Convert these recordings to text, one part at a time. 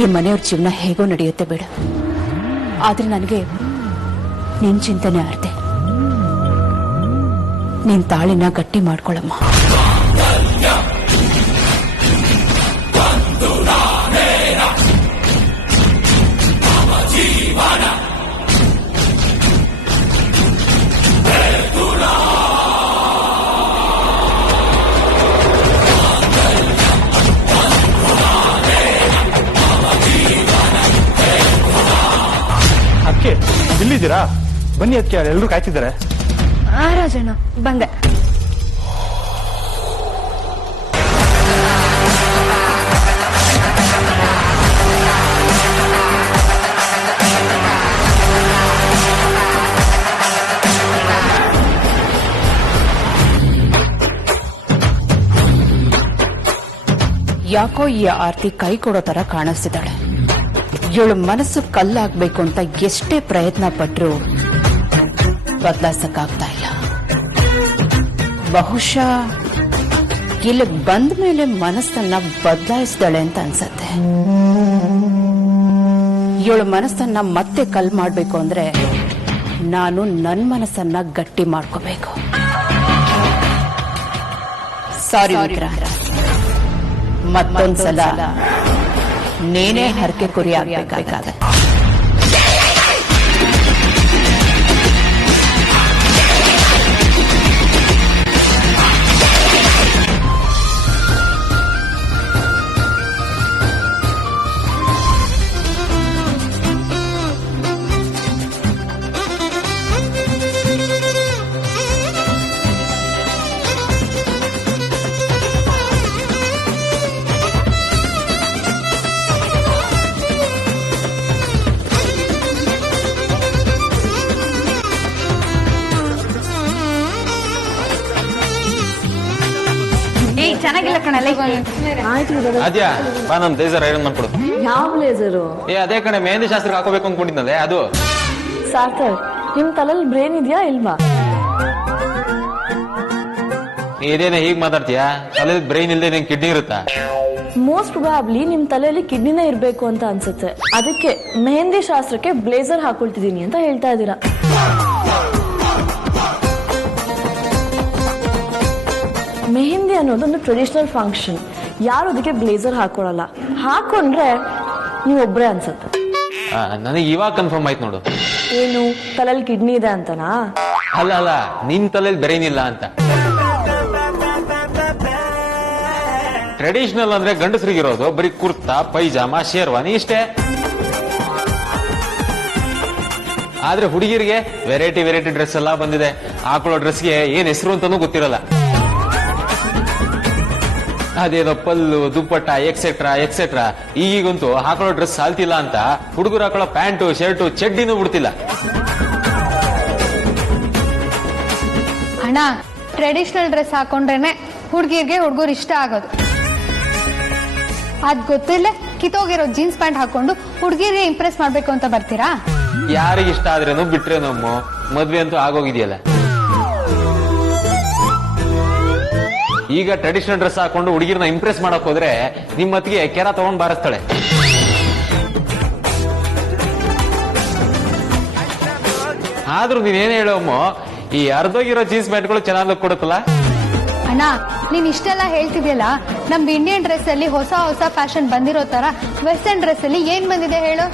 ಈ ಮನೆಯವ್ರ ಜೀವನ ಹೇಗೋ ನಡೆಯುತ್ತೆ ಬೇಡ, ಆದ್ರೆ ನನಗೆ ನಿನ್ ಚಿಂತನೆ ಆರ್ತೆ. ನಿನ್ ತಾಳಿನ ಗಟ್ಟಿ ಮಾಡ್ಕೊಳಮ್ಮ. ಅದಕ್ಕೆ ಇಲ್ಲಿದ್ದೀರಾ? ಬನ್ನಿ, ಅದಕ್ಕೆ ಎಲ್ಲರೂ ಕಾಯ್ತಿದ್ದಾರೆ. ರಾಜಣ್ಣ ಬಂದೆ. ಯಾಕೋ ಈ ಆರ್ತಿ ಕೈ ಕೊಡೋ ತರ ಕಾಣಿಸ್ತಿದ್ದಾಳೆ. ಇವಳು ಮನಸ್ಸು ಕಲ್ಲಾಗ್ಬೇಕು ಅಂತ ಎಷ್ಟೇ ಪ್ರಯತ್ನ ಪಟ್ರು ಬದಲಾಯಿಸಕ್ಕಾಗ್ತಾ ಇಲ್ಲ. ಬಹುಶಃ ಇಲ್ಲಿ ಬಂದ ಮೇಲೆ ಮನಸ್ಸನ್ನ ಬದಲಾಯಿಸಿದಾಳೆ ಅಂತ ಅನ್ಸತ್ತೆ. ಇವಳು ಮನಸ್ಸನ್ನ ಮತ್ತೆ ಕಲ್ ಮಾಡ್ಬೇಕು ಅಂದ್ರೆ ನಾನು ನನ್ನ ಮನಸ್ಸನ್ನ ಗಟ್ಟಿ ಮಾಡ್ಕೋಬೇಕು. ಸಾರಿ ವಿಕ್ರಮ್, ಮತ್ತೊಂದ್ಸಲ ನೀನೇ ಹರಕೆ ಕುರಿ ಆಗ್ಬೇಕಾಗತ್ತೆ. ಚೆನ್ನಾಗಿಲ್ಲ ಕಣಲ್ಲ. ಅದ್ಯಾ ಬಾ, ನಮ್ ಬ್ಲೇಸರ್ ಐರನ್ ಮಾಡ್ಕೊಡು. ಯಾವ ಬ್ಲೇಸರು? ಅದೇ ಕಣೆ, ಮೆಹಂದಿ ಶಾಸ್ತ್ರಕ್ಕೆ ಹಾಕೋಬೇಕು ಅನ್ಕೊಂಡಿದ್ದೆ ಅದು. ಸಾರ್ಥಕ್, ನಿಮ್ ತಲೆಯಲ್ಲಿ ಬ್ರೇನ್ ಇದೆಯಾ ಇಲ್ವಾ? ಇದೇನೆ ಹೀಗ್ ಮಾತಾಡ್ತೀಯಾ? ತಲೆಯಲ್ಲಿ ಬ್ರೈನ್ ಇಲ್ದೆ ನಿನ್ ಕಿಡ್ನಿ ಇರುತ್ತಾ? ಮೋಸ್ಟ್ ಪ್ರೊಬ್ಯಾಬ್ಲಿ ನಿಮ್ ತಲೆಯಲ್ಲಿ ಕಿಡ್ನಿನೇ ಇರ್ಬೇಕು ಅಂತ ಅನ್ಸುತ್ತೆ. ಅದಕ್ಕೆ ಮೆಹಂದಿ ಶಾಸ್ತ್ರಕ್ಕೆ ಬ್ಲೇಸರ್ ಹಾಕೊಳ್ತಿದೀನಿ ಅಂತ ಹೇಳ್ತಾ ಇದ್ದೀರಾ. ಮೆಹಂದಿ ಅನ್ನೋದೊಂದು ಟ್ರೆಡಿಷನಲ್ ಫಂಕ್ಷನ್. ಯಾರು ಅದಕ್ಕೆ ಬ್ಲೇಸರ್ ಹಾಕೊಳ್ಳಲ್ಲ. ಹಾಕೊಂಡ್ರೆ ನೀವೊಬ್ರೇ ಅನ್ಸುತ್ತೆ. ನನಗೆ ಇವಾಗ ಕನ್ಫರ್ಮ್ ಆಯ್ತು ನೋಡು. ಏನು, ತಲೆಯಲ್ಲಿ ಕಿಡ್ನಿ ಇದೆ ಅಂತನಾ? ಅಲ್ಲ ಅಲ್ಲ, ನಿನ್ ತಲೆಯಲ್ಲಿ ಬ್ರೈನ್ ಇಲ್ಲ ಅಂತ. ಟ್ರೆಡಿಷನಲ್ ಅಂದ್ರೆ ಗಂಡಸರಿಗಿರೋದು ಬರೀ ಕುರ್ತಾ, ಪೈಜಾಮ, ಶೇರ್ವಾನಿ ಇಷ್ಟೇ. ಆದ್ರೆ ಹುಡುಗಿರಿಗೆ ವೆರೈಟಿ ವೆರೈಟಿ ಡ್ರೆಸ್ ಎಲ್ಲ ಬಂದಿದೆ. ಹಾಕೊಳ್ಳೋ ಡ್ರೆಸ್ಗೆ ಏನ್ ಹೆಸರು ಅಂತಾನೂ ಗೊತ್ತಿರಲ್ಲ. ಅದೇನೋ ಪಲ್ಲು, ದುಪ್ಪಟ್ಟ, ಎಕ್ಸೆಟ್ರಾ ಎಕ್ಸೆಟ್ರಾ. ಈಗಂತೂ ಹಾಕೊಳ್ಳೋ ಡ್ರೆಸ್ ಸಾಲ್ತಿಲ್ಲ ಅಂತ ಹುಡುಗರು ಹಾಕೊಳ್ಳೋ ಪ್ಯಾಂಟು, ಶರ್ಟು, ಚಡ್ಡಿನೂ ಬಿಡ್ತಿಲ್ಲ. ಅಣ್ಣ, ಟ್ರೆಡಿಷನಲ್ ಡ್ರೆಸ್ ಹಾಕೊಂಡ್ರೇನೆ ಹುಡುಗರು ಇಷ್ಟ ಆಗೋದು. ಅದ್ ಗೊತ್ತಿಲ್ಲ, ಕಿತ್ತೋಗಿರೋ ಜೀನ್ಸ್ ಪ್ಯಾಂಟ್ ಹಾಕೊಂಡು ಹುಡುಗಿರಿಗೆ ಇಂಪ್ರೆಸ್ ಮಾಡ್ಬೇಕು ಅಂತ ಬರ್ತೀರಾ? ಯಾರಿಗಿಷ್ಟ ಆದ್ರೇನು ಬಿಟ್ರೇನಮ್ಮ, ಮದ್ವೆ ಅಂತೂ ಆಗೋಗಿದೆಯಲ್ಲ. ಈಗ ಟ್ರೆಡಿಷನಲ್ ಡ್ರೆಸ್ ಹಾಕೊಂಡು ಹುಡುಗಿರನ್ನ ಇಂಪ್ರೆಸ್ ಮಾಡಕ್ ಹೋದ್ರೆ ನಿಮ್ ಮತ್ತಿಗೆ ಕೆರ ತಗೊಂಡ್ ಬಾರಿಸ್ತಾಳೆ. ಆದ್ರೂ ನೀನೇನ್ ಹೇಳೋಮ್ಮ, ಈ ಅರ್ಧೋಗಿರೋ ಜೀನ್ಸ್ ಪ್ಯಾಂಟ್ಗಳು ಚೆನ್ನಾಗಿ ಕೊಡುತ್ತಲ್ಲ. ಅಣ್ಣ, ನೀನ್ ಇಷ್ಟೆಲ್ಲ ಹೇಳ್ತಿದ್ಯಲ್ಲ, ನಮ್ದು ಇಂಡಿಯನ್ ಡ್ರೆಸ್ ಅಲ್ಲಿ ಹೊಸ ಹೊಸ ಫ್ಯಾಷನ್ ಬಂದಿರೋ ತರ ವೆಸ್ಟರ್ನ್ ಡ್ರೆಸ್ ಅಲ್ಲಿ ಏನ್ ಬಂದಿದೆ ಹೇಳು?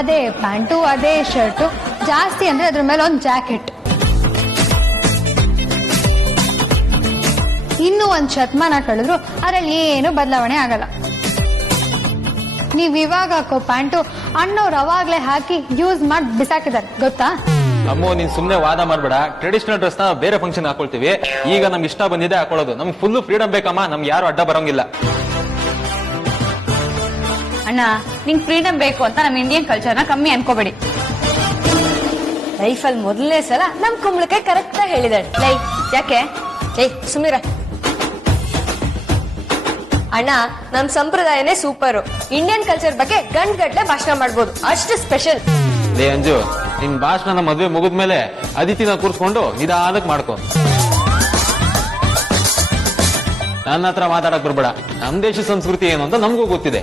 ಅದೇ ಪ್ಯಾಂಟು, ಅದೇ ಶರ್ಟು, ಜಾಸ್ತಿ ಅಂದ್ರೆ ಅದ್ರ ಮೇಲೆ ಒಂದು ಜಾಕೆಟ್. ಇನ್ನೂ ಒಂದ್ ಶತಮಾನ ಕಳೆದ್ರು ಅದ್ರಲ್ಲಿ ಏನು ಬದಲಾವಣೆ ಆಗಲ್ಲ. ನೀವ್ ಇವಾಗ ಹಾಕೋ ಪ್ಯಾಂಟು ಅಣ್ಣವ್ರು ಅವಾಗ್ಲೇ ಹಾಕಿ ಯೂಸ್ ಮಾಡಿ ಬಿಸಾಕಿದ್ದಾರೆ, ಗೊತ್ತಾ? ಅಮ್ಮೋ, ನೀನ್ ಸುಮ್ನೆ ವಾದ ಮಾಡ್ಬೇಡ. ಟ್ರೆಡಿಷನಲ್ ಡ್ರೆಸ್ ನ ಬೇರೆ ಫಂಕ್ಷನ್ ಹಾಕೊಳ್ತೀವಿ. ಈಗ ನಮ್ಗೆ ಇಷ್ಟ ಬಂದಿದೆ ಹಾಕೊಳ್ಳೋದು. ನಮ್ಗೆ ಫುಲ್ ಫ್ರೀಡಮ್ ಬೇಕಮ್ಮ, ನಮ್ಗೆ ಯಾರು ಅಡ್ಡ ಬರೋಂಗಿಲ್ಲ. ಅಣ್ಣ, ನಿಂಗ್ ಫ್ರೀಡಮ್ ಬೇಕು ಅಂತ ನಮ್ ಇಂಡಿಯನ್ ಕಲ್ಚರ್ನ ಕಮ್ಮಿ ಅನ್ಕೋಬೇಡಿ. ಲೈಫಲ್ಲಿ ಮೊದಲನೇ ಸಲ ನಮ್ ಕುಂಬಳಕಾಯಿ ಕರೆಕ್ಟ್ ಆಗಿ ಹೇಳಿದಾಳೆ. ಲೈ ಯಾಕೆ? ಸುಮೀರ ಅಣ್ಣ, ನಮ್ ಸಂಪ್ರದಾಯನೇ ಸೂಪರು. ಇಂಡಿಯನ್ ಕಲ್ಚರ್ ಬಗ್ಗೆ ಗಂಟೆ ಭಾಷಣ ಮಾಡ್ಬೋದು, ಅಷ್ಟು ಸ್ಪೆಷಲ್. ಲೇ ಅಂಜು, ನಿನ್ ಭಾಷಣ ಮದ್ವೆ ಮುಗಿದ್ಮೇಲೆ ಅದಿತಿನ ಕೂರ್ಸ್ಕೊಂಡು ನಿಧಾನಕ್ ಮಾಡ್ಕೊ. ನನ್ನ ಹತ್ರ ಮಾತಾಡಕ್ ಬರ್ಬೇಡ. ನಮ್ ದೇಶ ಸಂಸ್ಕೃತಿ ಏನು ಅಂತ ನಮಗೂ ಗೊತ್ತಿದೆ.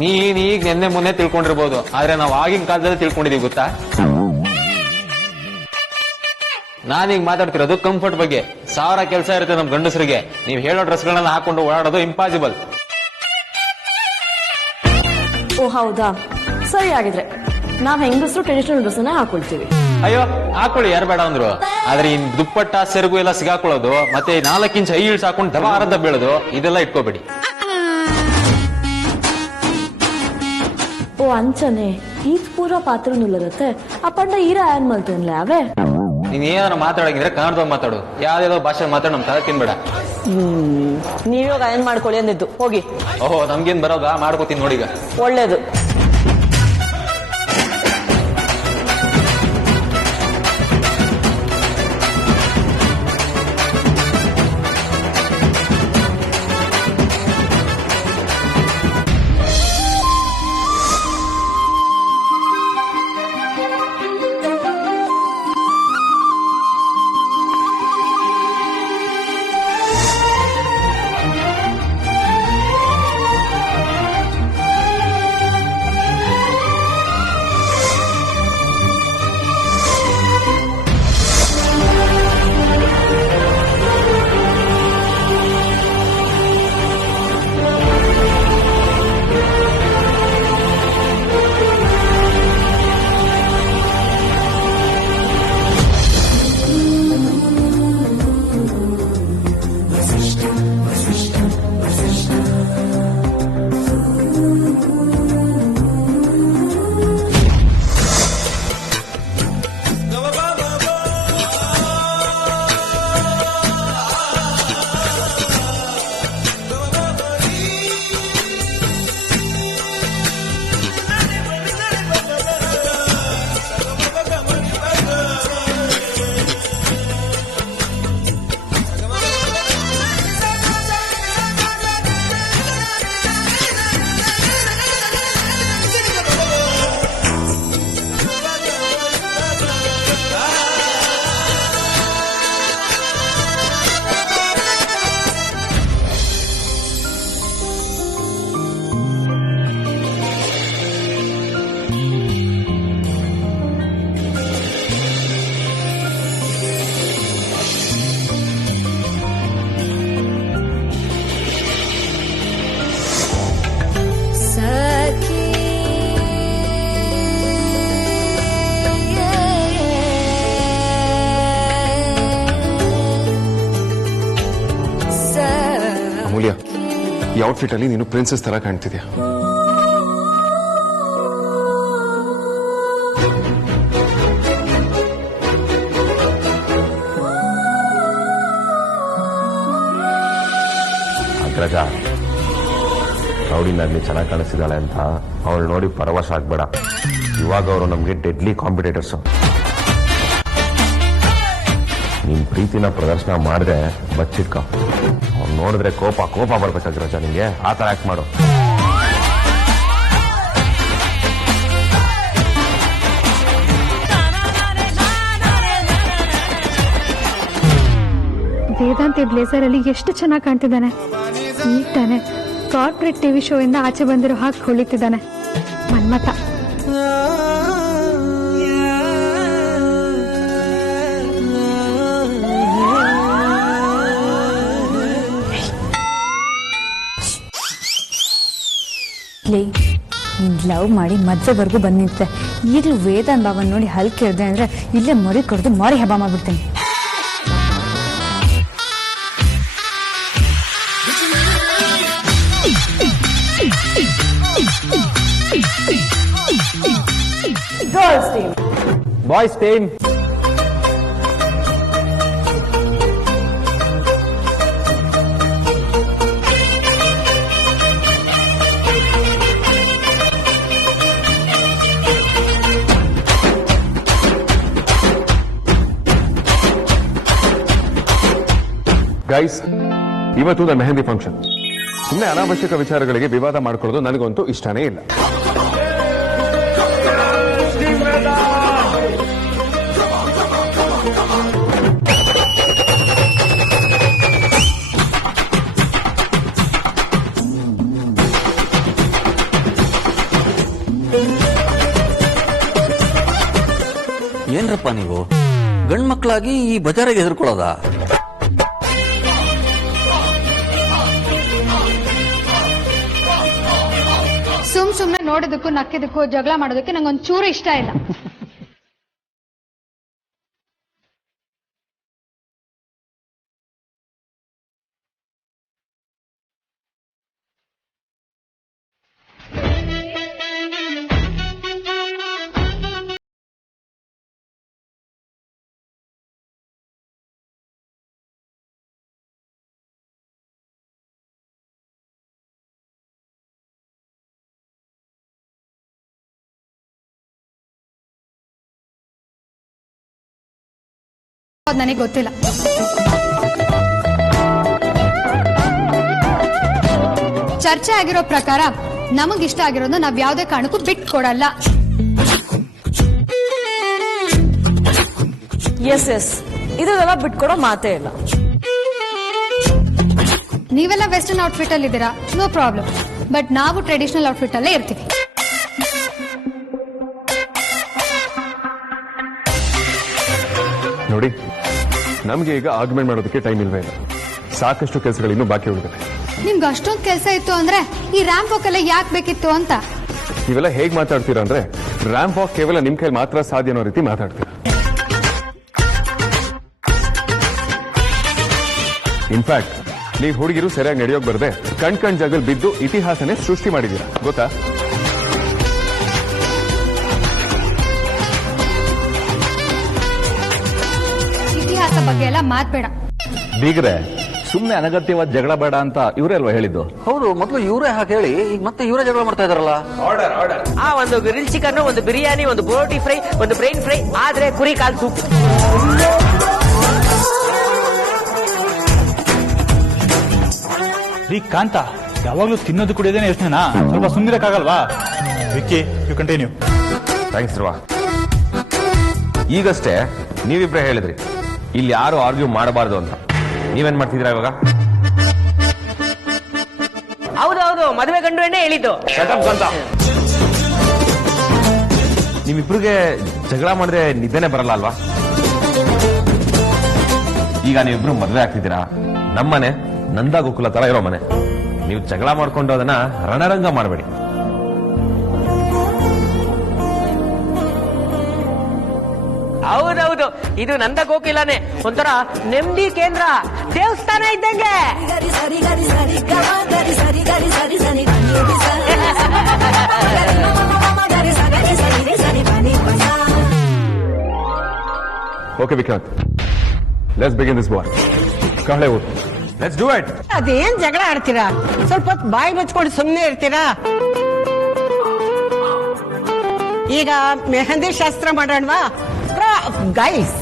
ನೀನ್ ಈಗ ನೆನ್ನೆ ಮೊನ್ನೆ ತಿಳ್ಕೊಂಡಿರ್ಬೋದು, ಆದ್ರೆ ನಾವು ಆಗಿನ ಕಾಲದಲ್ಲಿ ತಿಳ್ಕೊಂಡಿದೀವಿ ಗೊತ್ತಾ. ನಾನೀಗ ಮಾತಾಡ್ತಿರೋದು ಕಂಫರ್ಟ್ ಬಗ್ಗೆ. 1000 ಕೆಲಸ ಇರುತ್ತೆ ನಮ್ ಗಂಡಸರಿಗೆ. ನೀವು ಹೇಳೋ ಡ್ರೆಸ್ಗಳನ್ನ ಹಾಕೊಂಡು ಓಡಾಡೋದು ಇಂಪಾಸಿಬಲ್. ಓ ಹೌದಾ, ಸರಿ ಆಗಿದ್ರೆ ನಾವ್ ಹೆಂಗಸರು ಟ್ರೆಡಿಷನಲ್ ಡ್ರೆಸ್ ಅನ್ನ ಹಾಕೊಳ್ತೀವಿ. ಅಯ್ಯೋ ಹಾಕೊಳ್ಳಿ, ಯಾರು ಬೇಡ ಅಂದ್ರು. ಆದ್ರೆ ಇನ್ ದುಪ್ಪಟ್ಟ ಸೆರಗು ಎಲ್ಲ ಸಿಗಾಕೊಳ್ಳೋದು, ಮತ್ತೆ 4 ಇಂಚ್ ಹೈ ಹೀಲ್ಸ್ ಹಾಕೊಂಡು ದಬಾರದ ಬೀಳೋದು, ಇದೆಲ್ಲ ಇಟ್ಕೋಬೇಡಿ. ಓ ಅಂಚನೆ ಈದ್ ಪೂರ ಪಾತ್ರ ನುಲ್ಲರತ್ತೆ ಅಪ್ಪಂಡ ಈರ ಆಯನ್ ಮಲ್ತೇನ್ಲೆ ಅವೇ. ನೀನ್ ಏನಾರ ಮಾತಾಡಂಗಿದ್ರೆ ಕನ್ನಡದಾಗ ಮಾತಾಡು. ಯಾವ್ದಾವ್ದೋ ಭಾಷೆ ಮಾತಾಡು, ನಮ್ ತಲೆ ತಿನ್ಬೇಡ. ನೀವ್ಯಾಗ ಆಯನ್ ಮಾಡ್ಕೊಳ್ಳಿ ಅಂದಿದ್ದು, ಹೋಗಿ. ಓಹೋ, ನಮ್ಗೇನ್ ಬರೋಗ, ಮಾಡ್ಕೋತೀನಿ ನೋಡೀಗ. ಒಳ್ಳೇದು. ಅಮೂಲ್ಯ, ಈ ಔಟ್ಫಿಟ್ ಅಲ್ಲಿ ನೀನು ಪ್ರಿನ್ಸೆಸ್ ತರ ಕಾಣ್ತಿದ್ಯಾ. ಅಗ್ರಜ, ರೌಡಿನಾಗ್ಲಿ ಚೆನ್ನಾಗಿ ಕಾಣಿಸ್ತಿದ್ದಾಳೆ ಅಂತ ಅವಳು ನೋಡಿ ಪರವಶ ಆಗ್ಬೇಡ. ಇವಾಗ ಅವರು ನಮ್ಗೆ ಡೆಡ್ಲಿ ಕಾಂಪಿಟೇಟರ್ಸ್. ನಿನ್ ಪ್ರೀತಿನ ಪ್ರದರ್ಶನ ಮಾಡಿದ್ರೆ ಬಚ್ಚಿಟ್ಕ. ಅವ್ನು ನೋಡಿದ್ರೆ ಕೋಪ ಬರ್ಬೇಕಾಗಿರಜ ನಿಂಗೆ. ಆ ತರ ಆಕ್ಟ್ ಮಾಡು. ವೇದಾಂತಿ ಬ್ಲೇಸರ್ ಅಲ್ಲಿ ಎಷ್ಟು ಚೆನ್ನಾಗಿ ಕಾಣ್ತಿದ್ದಾನೆ. ಈಗ ತಾನೆ ಕಾರ್ಪೊರೇಟ್ ಟಿವಿ ಶೋ ಇಂದ ಆಚೆ ಬಂದಿರೋ ಹಾಕಿ ಹೊಳಿತಿದ್ದಾನೆ ಮನ್ಮಥ. ನೀನ್ ಲವ್ ಮಾಡಿ ಮದ್ವೆವರೆಗೂ ಬಂದ್ ನಿಂತೆ. ಈಗಲೂ ವೇದಾಂತ್ ಬಾಬನ್ ನೋಡಿ ಹಲ್ಕಿರ್ದೆ ಅಂದ್ರೆ ಇಲ್ಲೇ ಮರಿ ಕೊಡ್ದು ಮಾರಿ ಹಬ್ಬ ಮಾಡ್ಬಿಡ್ತೀನಿ. Girls team, boys team. Guys, ಇವತ್ತು ದ ಮೆಹಂದಿ ಫಂಕ್ಷನ್. ಸುಮ್ಮನೆ ಅನಾವಶ್ಯಕ ವಿಚಾರಗಳಿಗೆ ವಿವಾದ ಮಾಡ್ಕೊಳ್ಳೋದು ನನಗಂತೂ ಇಷ್ಟನೇ ಇಲ್ಲ. ಏನಪ್ಪ ನೀವು ಗಂಡ್ ಮಕ್ಕಳಾಗಿ ಈ ಬಜಾರಿಗೆ ಹೆದರ್ಕೊಳ್ಳೋದ? ಸುಮ್ನೆ ನೋಡೋದಕ್ಕೂ ನಕ್ಕಿದಕ್ಕೂ ಜಗಳ ಮಾಡೋದಕ್ಕೆ ನಂಗೊಂದ್ ಚೂರು ಇಷ್ಟ ಇಲ್ಲ. ನನಗೆ ಗೊತ್ತಿಲ್ಲ. ಚರ್ಚೆ ಆಗಿರೋ ಪ್ರಕಾರ ನಮಗಿಷ್ಟ ಆಗಿರೋದು ನಾವ್ ಯಾವ್ದೇ ಕಾರಣಕ್ಕೂ ಬಿಟ್ಕೊಡಲ್ಲ. ಎಸ್ ಇದೆಲ್ಲ ಬಿಟ್ಕೊಡೋ ಮಾತೇ ಇಲ್ಲ. ನೀವೆಲ್ಲ ವೆಸ್ಟರ್ನ್ ಔಟ್ಫಿಟ್ ಅಲ್ಲಿ ಇದ್ದೀರಾ, ನೋ ಪ್ರಾಬ್ಲಮ್. ಬಟ್ ನಾವು ಟ್ರೆಡಿಷನಲ್ ಔಟ್ಫಿಟ್ ಅಲ್ಲೇ ಇರ್ತೀವಿ. ನೋಡಿ, ನಮ್ಗೆ ಈಗ ಆರ್ಗ್ಯುಮೆಂಟ್ ಮಾಡೋದಕ್ಕೆ ಟೈಮ್ ಇಲ್ವೇ ಇಲ್ಲ. ಸಾಕಷ್ಟು ಕೆಲಸಗಳು ಇನ್ನೂ ಬಾಕಿ ಉಳಿದಿದೆ. ನಿಮ್ಗೆ ಅಷ್ಟೊಂದು ಕೆಲಸ ಇತ್ತು ಅಂದ್ರೆ ಈ ರ್ಯಾಂಪ್ ವಾಕ್ ಎಲ್ಲ ಯಾಕೆ ಬೇಕಿತ್ತು ಅಂತ ನೀವೆಲ್ಲ ಹೇಗ್ ಮಾತಾಡ್ತೀರಾ ಅಂದ್ರೆ ರ್ಯಾಂಪ್ ವಾಕ್ ಕೇವಲ ನಿಮ್ ಕೈಲಿ ಮಾತ್ರ ಸಾಧ್ಯ ಅನ್ನೋ ರೀತಿ ಮಾತಾಡ್ತೀರಾ. ಇನ್ಫ್ಯಾಕ್ಟ್ ನೀವು ಹುಡುಗಿರು ಸರಿಯಾಗಿ ನಡೆಯೋಕ್ ಬರದೆ ಕಣ್ ಜಾಗಲ್ ಬಿದ್ದು ಇತಿಹಾಸನೇ ಸೃಷ್ಟಿ ಮಾಡಿದೀರಾ, ಗೊತ್ತಾ? ಇತಿಹಾಸ ಬಗ್ಗೆ ಎಲ್ಲ ಮಾತ್ಬೇಡ. ಬೀಗ್ರೆ, ಸುಮ್ನೆ ಅನಗತ್ಯವಾದ ಜಗಳ ಬೇಡ ಅಂತ ಇವರೇ ಅಲ್ವಾ ಹೇಳಿದ್ದು? ಹೌದು, ಮೊದಲು ಇವರೇ ಹಾಗೆ ಹೇಳಿ ಈಗ ಮತ್ತೆ ಇವರೇ ಜಗಳ ಮಾಡ್ತಾ ಇದಾರಲ್ಲ. ಒಂದು ಗ್ರಿಲ್ ಚಿಕನ್, ಒಂದು ಬಿರಿಯಾನಿ, ಒಂದು ಬೋಟಿ ಫ್ರೈ, ಒಂದು ಬ್ರೈನ್ ಫ್ರೈ, ಆದ್ರೆ ಕುರಿ ಕಾಲ್ ಸೂಪ್. ರೀ ಕಾಂತ, ಯಾವಾಗ್ಲೂ ತಿನ್ನೋದು ಕುಡಿಯೋದೇನೆ ಯೋಚನೆನಾ? ಸ್ವಲ್ಪ ಸುಮ್ಮನಿರಕ್ಕಾಗಲ್ವಾ? Vicky, you continue. Thanks Dhruva. ಈಗಷ್ಟೇ ನೀವಿಬ್ರೇ ಹೇಳಿದ್ರಿ ಇಲ್ಲಿ ಯಾರು ಆರ್ಗ್ಯೂ ಮಾಡಬಾರ್ದು ಅಂತ. ನೀವೇನ್ ಮಾಡ್ತಿದ್ದೀರಾ ಇವಾಗ? ಹೌದೌದು, ಮದುವೆ ಗಂಡು ಎಣ್ಣೆ ಹೇಳಿದ್ದು. ನಿಮ್ಮಿಬ್ರಿಗೆ ಜಗಳ ಮಾಡಿದ್ರೆ ನಿದ್ದೆನೆ ಬರಲ್ಲ ಅಲ್ವಾ? ಈಗ ನೀವಿಬ್ರು ಮದುವೆ ಆಗ್ತಿದ್ದೀರಾ. ನಮ್ಮನೆ ನಂದ ಗೋಕುಲ ತರ ಇರೋ ಮನೆ. ನೀವು ಜಗಳ ಮಾಡ್ಕೊಂಡು ಅದನ್ನ ರಣರಂಗ ಮಾಡಬೇಡಿ. ಹೌದೌದು, ಇದು ನಂದ ಗೋಕಿಲಾನೆ, ಒಂಥರ ನೆಮ್ಮದಿ ಕೇಂದ್ರ, ದೇವಸ್ಥಾನ ಇದ್ದಂಗೆ. Okay Vikrant, let's begin this boy. ಕಹಳೆ ಊರು, ಲೆಟ್ಸ್ ಡೂ ಇಟ್. ಅದೇನ್ ಜಗಳ ಆಡ್ತೀರಾ? ಸ್ವಲ್ಪ ಹೊತ್ತು ಬಾಯಿ ಮುಚ್ಕೊಂಡು ಸುಮ್ಮನೆ ಇರ್ತೀರಾ? ಈಗ ಮೆಹಂದಿ ಶಾಸ್ತ್ರ ಮಾಡೋಣವಾ ಗೈಸ್?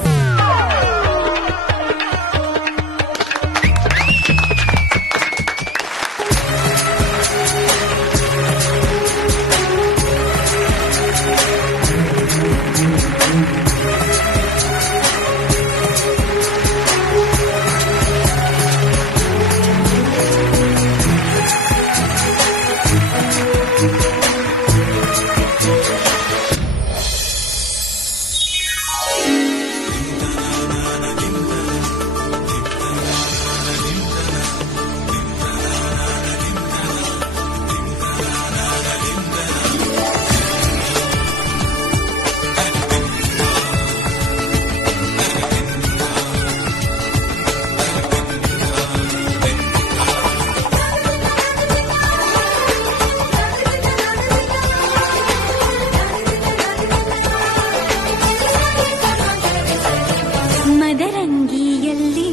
ಮದರಂಗಿಯಲ್ಲಿ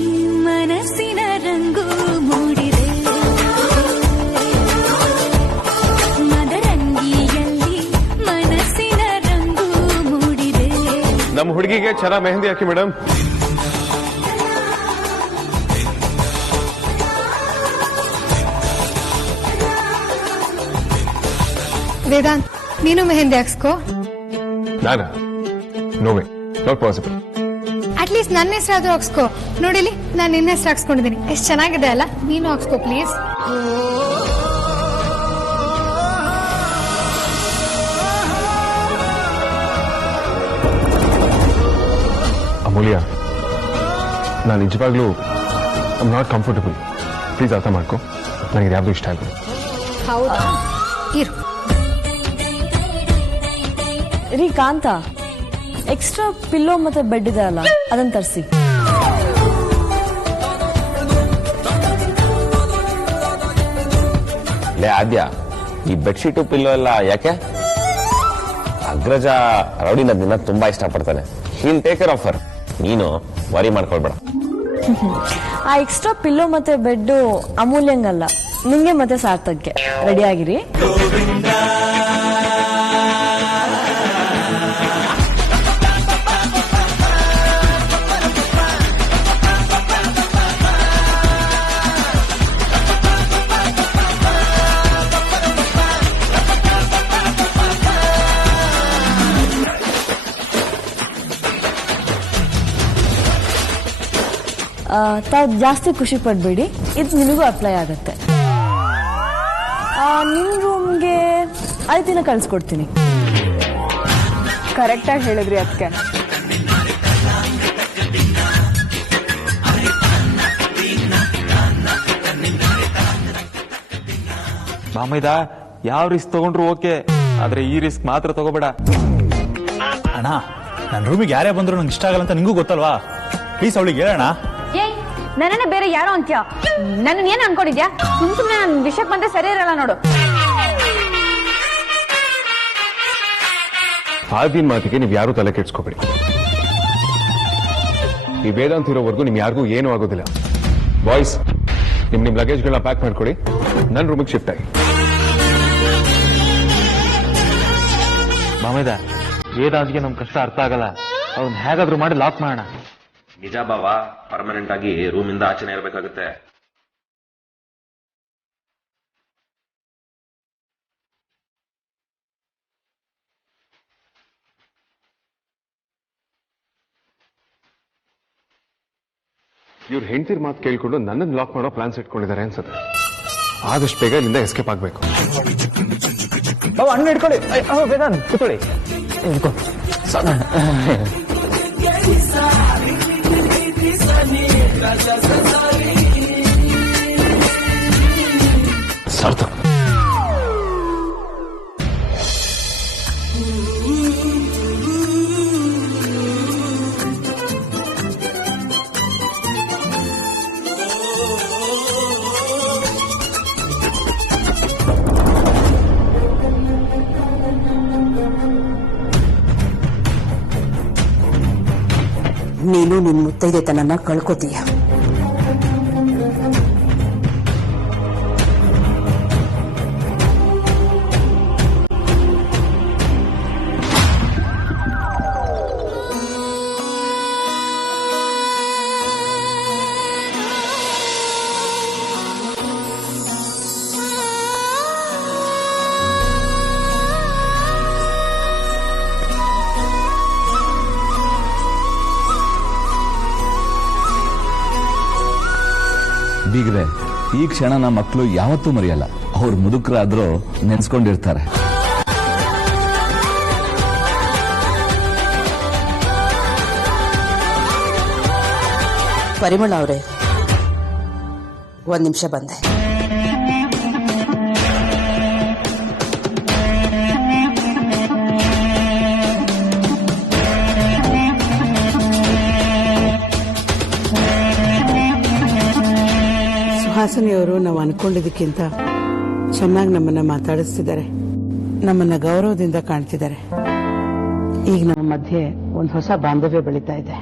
ಮನಸ್ಸಿನ ರಂಗು ಮೂಡಿದೆ, ಮದರಂಗಿಯಲ್ಲಿ ಮನಸ್ಸಿನ ರಂಗು ಮೂಡಿದೆ. ನಮ್ಮ ಹುಡುಗಿಗೆ ಚೆನ್ನಾಗಿ ಮೆಹಂದಿ ಹಾಕಿ ಮೇಡಮ್. ವೇದಾಂತ್, ನೀನು ಮೆಹಂದಿ ಹಾಕ್ಸ್ಕೋ. ನಾನಾ? No way, not possible. At least ನನ್ನ ಹೆಸರಾದ್ರೂ ಹಾಕ್ಸ್ಕೋ. ನೋಡಿಲಿ, ನಾನು ನಿನ್ನ ಹೆಸರು ಹಾಕ್ಸ್ಕೊಂಡಿದ್ದೀನಿ, ಎಷ್ಟು ಚೆನ್ನಾಗಿದೆ ಅಲ್ಲ? ನೀನು ಹಾಕ್ಸ್ಕೋ ಪ್ಲೀಸ್. ಅಮೂಲ್ಯ, ನಾನು ನಿಜವಾಗ್ಲೂ ಐ ನಾಟ್ ಕಂಫರ್ಟಬಲ್. ಪ್ಲೀಸ್ ಅರ್ಥ ಮಾಡ್ಕೊ, ನನಗೆ ಯಾವುದು ಇಷ್ಟ ಆಗಿದೆ. ಹೌದಾ? ಇರು. ರೀ ಕಾಂತ, ಎಕ್ಸ್ಟ್ರಾ ಪಿಲ್ಲೋ ಮತ್ತೆ ಬೆಡ್ ಇದೆ ಅಲ್ಲ, ಅದನ್ನ ತರಿಸಿ. ಲೇ ಆದ್ಯ, ಈ ಬೆಡ್ಶೀಟು ಪಿಲ್ಲೋ ಎಲ್ಲ ಯಾಕೆ? ಅಗ್ರಜ ರೌಡಿನ ದಿನ ತುಂಬಾ ಇಷ್ಟಪಡ್ತಾನೆ. He'll take care of her. ನೀನು ವರಿ ಮಾಡ್ಕೊಳ್ಬೇಡ. ಆ ಎಕ್ಸ್ಟ್ರಾ ಪಿಲ್ಲೋ ಮತ್ತೆ ಬೆಡ್ ಅಮೂಲ್ಯಂಗಲ್ಲ, ನಿಂಗೆ ಮತ್ತೆ ಸಾರ್ಥಕ್ಗೆ. ರೆಡಿ ಆಗಿರಿ. ತಾವು ಜಾಸ್ತಿ ಖುಷಿ ಪಡ್ಬೇಡಿ, ಇದು ನಿಮಗೂ ಅಪ್ಲೈ ಆಗುತ್ತೆ. ನಿಮ್ ರೂಮ್ಗೆ 5 ದಿನ ಕಳ್ಸ್ಕೊಡ್ತೀನಿ. ಕರೆಕ್ಟಾಗಿ ಹೇಳಿದ್ರಿ ಅದಕ್ಕೆ. ಮಾಮೈದ, ಯಾವ ರಿಸ್ಕ್ ತಗೊಂಡ್ರು ಓಕೆ, ಆದ್ರೆ ಈ ರಿಸ್ಕ್ ಮಾತ್ರ ತಗೋಬೇಡ. ಅಣ್ಣ, ನನ್ನ ರೂಮಿಗೆ ಯಾರೇ ಬಂದ್ರು ನಂಗೆ ಇಷ್ಟ ಆಗಲ್ಲ ಅಂತ ನಿಂಗೂ ಗೊತ್ತಲ್ವಾ? ಪ್ಲೀಸ್ ಅವಳಿಗೆ ಹೇಳೋಣ. ಏಯ್, ನನ್ನೇ ಬೇರೆ ಯಾರೋ ಅಂತ್ಯ? ನನ್ನ ಏನ್ ಅನ್ಕೊಂಡಿದ್ಯಾ? ಸುಮ್ನೆ ನನ್ ವಿಷಯಕ್ಕೆ ಬಂದ್ರೆ ಸರಿ ಇರಲ್ಲ ನೋಡು. ಆದಿನ ಮಾತಿಗೆ ನೀವು ಯಾರು ತಲೆ ಕೆಡ್ಸ್ಕೋಬೇಡಿ. ಈ ವೇದಾಂತ ಇರೋವರೆಗೂ ನಿಮ್ ಯಾರಿಗೂ ಏನೂ ಆಗೋದಿಲ್ಲ. ಬಾಯ್ಸ್, ನಿಮ್ ಲಗೇಜ್ಗಳನ್ನ ಪ್ಯಾಕ್ ಮಾಡ್ಕೊಡಿ, ನನ್ನ ರೂಮಿಗೆ ಶಿಫ್ಟ್ ಆಗಿ. ಮಾಮೈದ, ವೇದಾಂತ್ಗೆ ನಮ್ ಕಷ್ಟ ಅರ್ಥ ಆಗಲ್ಲ. ಅವ್ನ್ ಹೇಗಾದ್ರೂ ಮಾಡಿ ಲಾಕ್ ಮಾಡೋಣ. ನಿಜ ಬಾವ, ಪರ್ಮನೆಂಟ್ ಆಗಿ ರೂಮಿಂದ ಆಚೆನೆ ಇರಬೇಕಾಗುತ್ತೆ. ಇವ್ರು ಹೆಂಡತಿರ್ ಮಾತು ಕೇಳ್ಕೊಂಡು ನನ್ನನ್ನು ಲಾಕ್ ಮಾಡೋ ಪ್ಲಾನ್ಸ್ ಇಟ್ಕೊಂಡಿದ್ದಾರೆ ಅನ್ಸುತ್ತೆ. ಆದಷ್ಟು ಬೇಗ ಇಲ್ಲಿಂದ ಎಸ್ಕೇಪ್ ಆಗ್ಬೇಕು. ಅಣ್ಣ ಇಟ್ಕೊಳ್ಳಿ. ವೇದಾಂತ್ ಕೂತ್ಕೊಳ್ಳಿ. ಸಾರ್ಥಕ್, ನೀನು ನಿನ್ ಮುತ್ತೈದೆತನನ್ನ ಕಳ್ಕೊತೀಯ. ಬೀಗ್ರೆ, ಈ ಕ್ಷಣನ ಮಕ್ಕಳು ಯಾವತ್ತೂ ಮರೆಯಲ್ಲ. ಅವ್ರು ಮುದುಕರಾದ್ರೂ ನೆನ್ಸ್ಕೊಂಡಿರ್ತಾರೆ. ಪರಿಮಳ ಅವರೇ, 1 ನಿಮಿಷ ಬಂದೆ. ಸುಹಾಸಿನಿಯವರು ನಾವು ಅನ್ಕೊಂಡಿದ್ದಕ್ಕಿಂತ ಚೆನ್ನಾಗಿ ನಮ್ಮನ್ನ ಮಾತಾಡಿಸ್ತಿದ್ದಾರೆ, ನಮ್ಮನ್ನ ಗೌರವದಿಂದ ಕಾಣ್ತಿದ್ದಾರೆ. ಈಗ ನಮ್ಮ ಮಧ್ಯೆ ಒಂದು ಹೊಸ ಬಾಂಧವ್ಯ ಬೆಳೀತಾ ಇದೆ.